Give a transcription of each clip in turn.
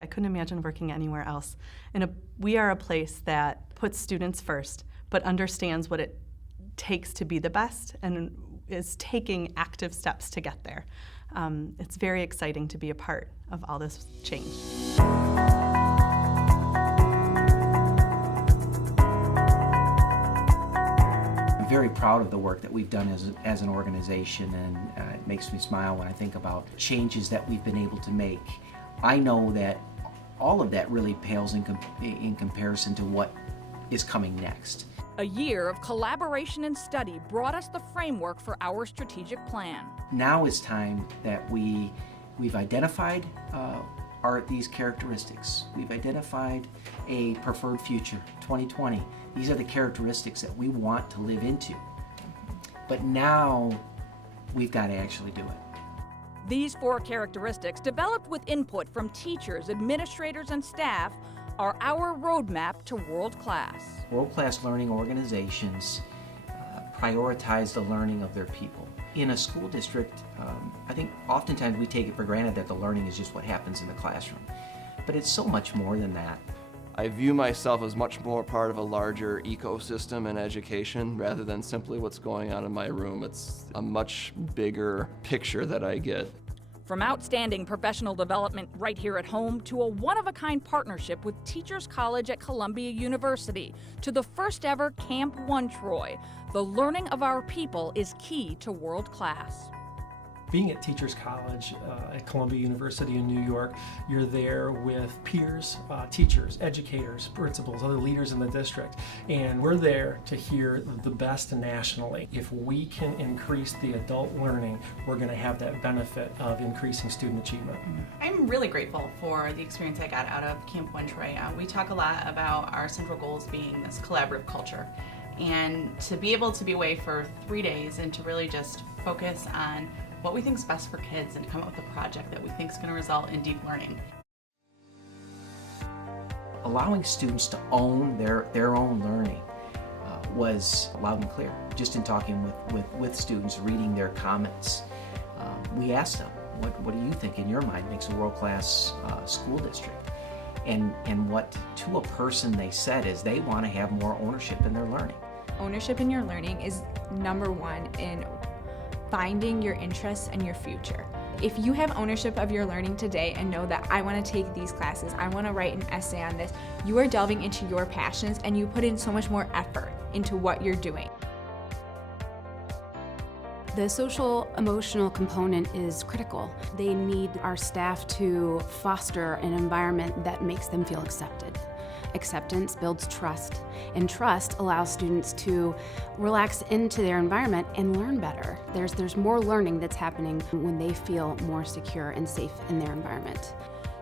I couldn't imagine working anywhere else. We are a place that puts students first, but understands what it takes to be the best and is taking active steps to get there. It's very exciting to be a part of all this change. I'm very proud of the work that we've done as an organization, and it makes me smile when I think about changes that we've been able to make. I know that all of that really pales in comparison to what is coming next. A year of collaboration and study brought us the framework for our strategic plan. Now is time that we've identified these characteristics. We've identified a preferred future, 2020. These are the characteristics that we want to live into. But now we've got to actually do it. These 4 characteristics, developed with input from teachers, administrators, and staff, are our roadmap to world class. World-class learning organizations prioritize the learning of their people. In a school district, I think oftentimes we take it for granted that the learning is just what happens in the classroom. But it's so much more than that. I view myself as much more part of a larger ecosystem in education rather than simply what's going on in my room. It's a much bigger picture that I get. From outstanding professional development right here at home to a one-of-a-kind partnership with Teachers College at Columbia University to the first ever Camp One Troy, the learning of our people is key to world class. Being at Teachers College at Columbia University in New York, you're there with peers, teachers, educators, principals, other leaders in the district, and we're there to hear the best nationally. If we can increase the adult learning, we're going to have that benefit of increasing student achievement. I'm really grateful for the experience I got out of Camp One Troy. We talk a lot about our central goals being this collaborative culture, and to be able to be away for 3 days and to really just focus on what we think is best for kids and come up with a project that we think is going to result in deep learning. Allowing students to own their own learning was loud and clear. Just in talking with students, reading their comments, we asked them, what do you think in your mind makes a world-class school district? And what to a person they said is they want to have more ownership in their learning. Ownership in your learning is number one in finding your interests and your future. If you have ownership of your learning today and know that I want to take these classes, I want to write an essay on this, you are delving into your passions and you put in so much more effort into what you're doing. The social-emotional component is critical. They need our staff to foster an environment that makes them feel accepted. Acceptance builds trust, and trust allows students to relax into their environment and learn better. There's more learning that's happening when they feel more secure and safe in their environment.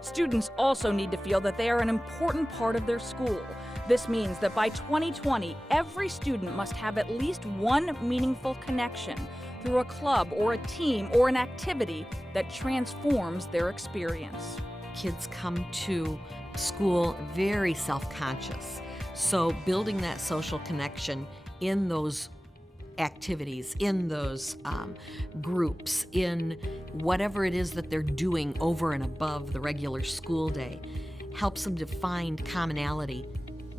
Students also need to feel that they are an important part of their school. This means that by 2020, every student must have at least one meaningful connection through a club or a team or an activity that transforms their experience. Kids come to school very self-conscious, so building that social connection in those activities, in those groups, in whatever it is that they're doing over and above the regular school day, helps them to find commonality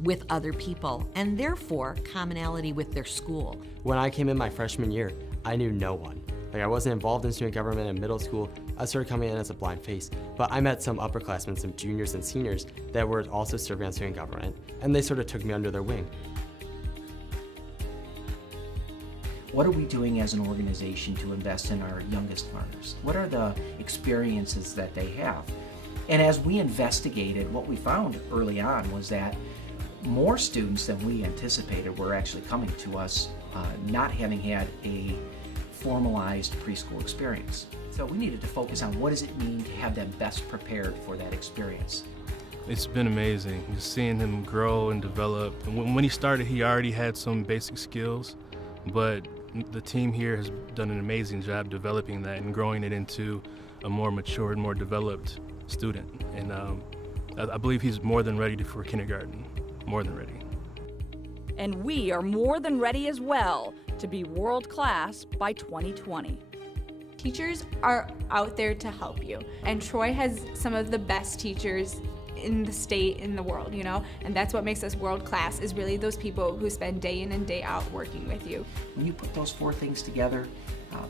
with other people and therefore commonality with their school. When I came in my freshman year, I knew no one. I wasn't involved in student government in middle school. I started coming in as a blind face, but I met some upperclassmen, some juniors and seniors that were also serving on student government, and they sort of took me under their wing. What are we doing as an organization to invest in our youngest learners? What are the experiences that they have? And as we investigated, what we found early on was that more students than we anticipated were actually coming to us not having had a formalized preschool experience. So we needed to focus on what does it mean to have them best prepared for that experience. It's been amazing, just seeing him grow and develop. And when he started, he already had some basic skills, but the team here has done an amazing job developing that and growing it into a more mature and more developed student. And I believe he's more than ready for kindergarten, more than ready. And we are more than ready as well to be world class by 2020. teachers are out there to help you. And Troy has some of the best teachers in the state, in the world, you know? And that's what makes us world class, is really those people who spend day in and day out working with you. When you put those four things together,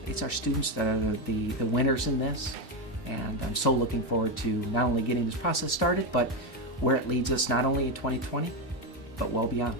it's our students that are the winners in this. And I'm so looking forward to not only getting this process started, but where it leads us not only in 2020, but well beyond.